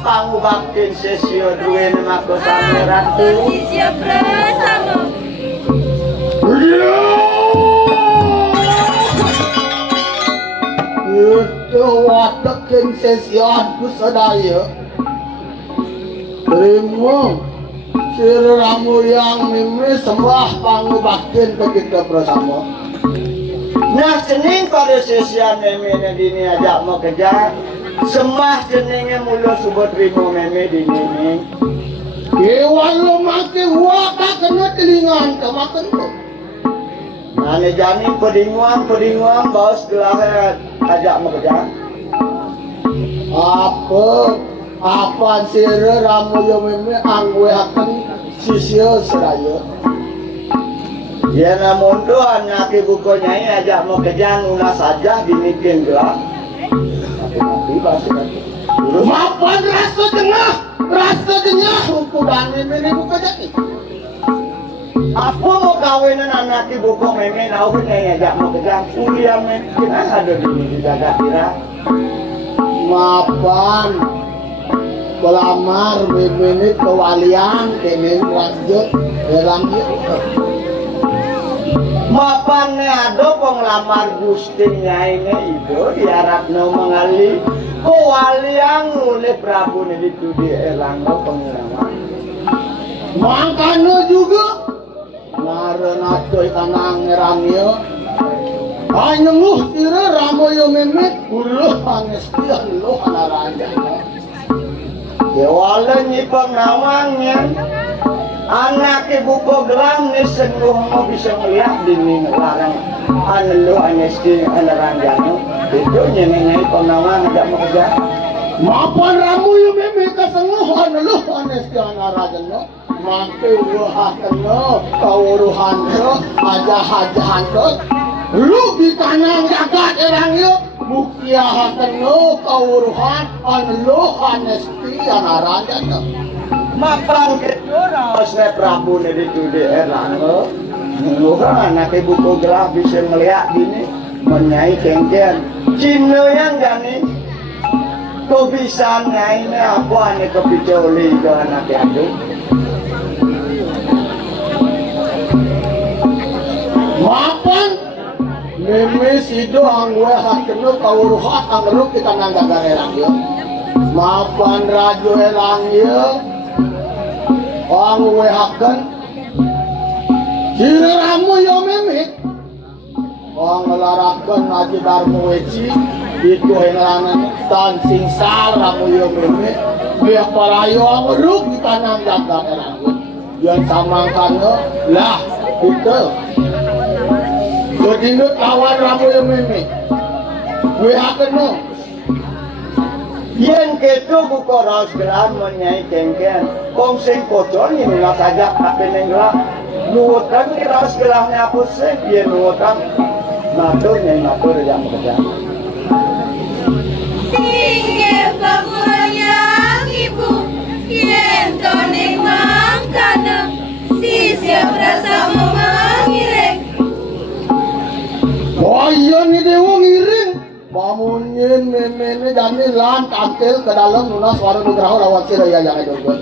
pangubakin sesio duwe nama ko sama ratu Sisya bersama. Itu watakin sesianku sadaya. Terima siramu yang mimi sembah pangubakin kita bersama. nah cening pada sesian meme dini ajak mau kerja sembah ceningnya mulu subot rimo meme dini Kewan lo maki waka kena telingan kemakan tu. Nane jani pedinguang bawa setelah ajak mau kerja. Apa sira ramu yo meme angwe akan sisio seraya. Ya namun doa nyaki bukunya ini ajak mau kerja nuna saja dimikin gelap. Tapi pasti terus Mapan rasa tengah ukuran meme ni buka jadi. aku mau kawinan anak ibu kok meme tahu nih ajak mau kerja kuliah mungkin ada di jaga kira. Mapan pelamar meme ni kewalian kene lanjut lanjut. Mapannya ada penglamar gustingnya ini itu diharapno mengali kewalian oleh Prabu ini itu di Erlangga pengalaman. Makanya juga narana coy tanang ngerangnya hanya lu kira ramoyo memit uluh angestian lu anaranya Kewalian ini pengawangnya anak ibu kok geram nih sengguh mau bisa melihat dini larang anu lu angesti anaranjano itu nyenengai pengawang tidak mau kerja. mapan ramoyo memit kesenguhan lu angestian anaranya mangke uruhan lo kawuruhan lo aja-ajahan lo lu di kanang jagat erangnya mukiahan lo kawuruhan lo angestian anaranya Mapan kedua Rasnya Prabu ini di Erlangga Nuhah anak ibu kok gelah bisa melihat gini menyai kengken Cina yang gani kok bisa nyai apa ini kepicoli ke anak itu mapan memes itu angwe hakenu kawuruhan angru kita nanggagan erangnya mapan rajo erangnya angwe hakan siriramu yo memit ngelarakan aji darmu weci itu henalangan tan singsar ramu yo memit biar parayo angru kita nanggagan erangnya yang samangkan lah kita Sodinut kawan ramu yang mimi, gue akan no. yang itu buka ras gelar menyai kengken kongseng kocor ini nggak saja tapi nenggelah nuwutan di ras gelarnya apa sih dia nuwutan matur nyai matur yang bekerja Singe bakulanya ibu yen toning mangkana sisya bersama mengirek. Oh iya nih dewa ngiring, pamunyin meme jani lan tampil ke dalam lunas suara nugraha lawan sira ya yang itu gue.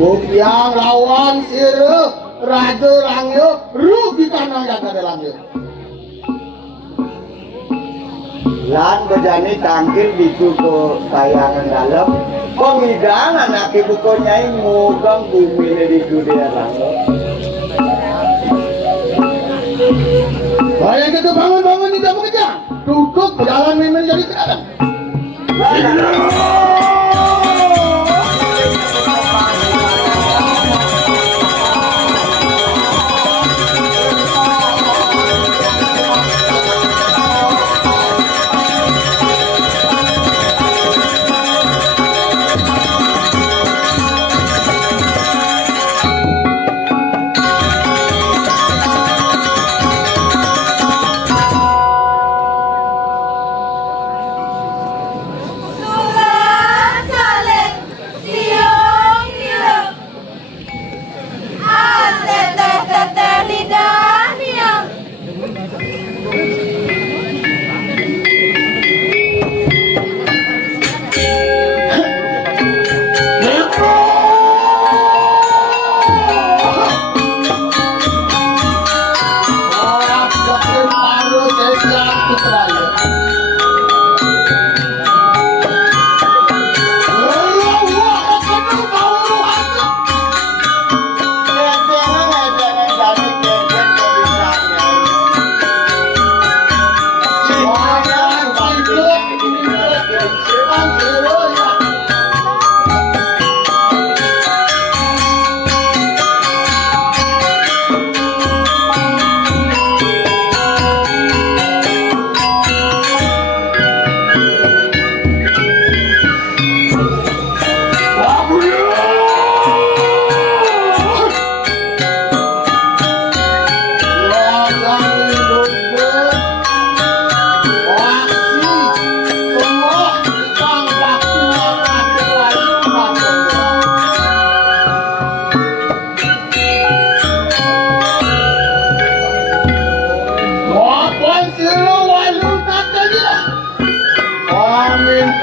Bukyang lawan sira raja langyo rugi tanang jaga langyo. lan bejani tangkil bitu ke kayangan dalam pengidang anak ibu ko nyai ngugang bumi di dunia langgo Baik gitu bangun tidak bekerja, duduk berjalan meme jadi ke dalam. Sula sesian putranya.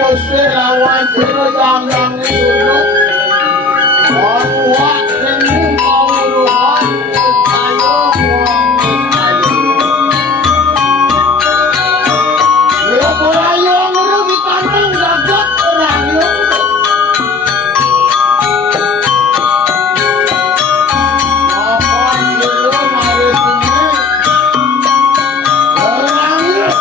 Selawan serayang yang hidup Orang yang mauruhan Ayo Ya pulayo merugi kandang jagat orang yuk Apa silu mari sini Orang yuk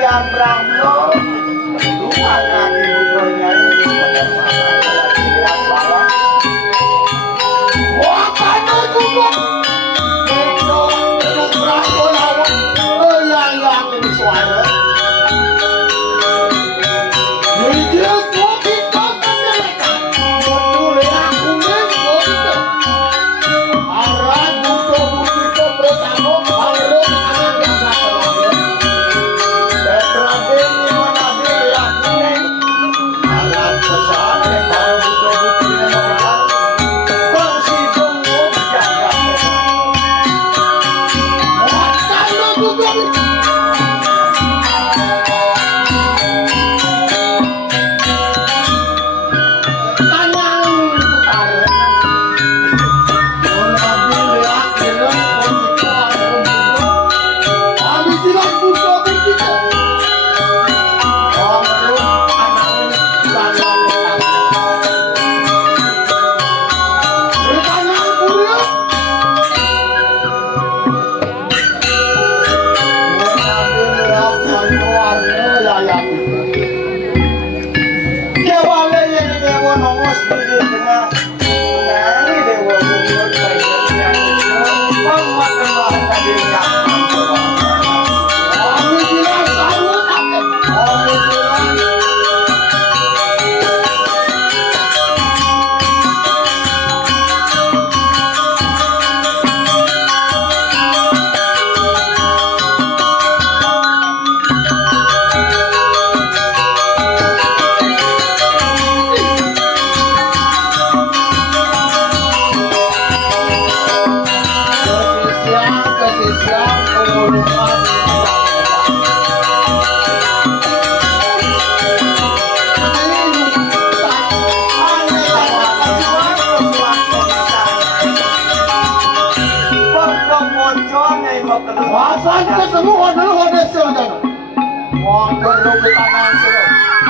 yang Brahmo Tuhan nanti bukunya ini yang salah wah kano juga itu Brahmo lawan yang ini suara dia kopi kopi mereka betul aku betul arah butuh butuh bersama harus ada yang diingat. Kami bilang selalu sakit. Kami bilang kasih siang penguluran. Wasan ke semua dulu ada silakan. Mohon berdoa tangan semua.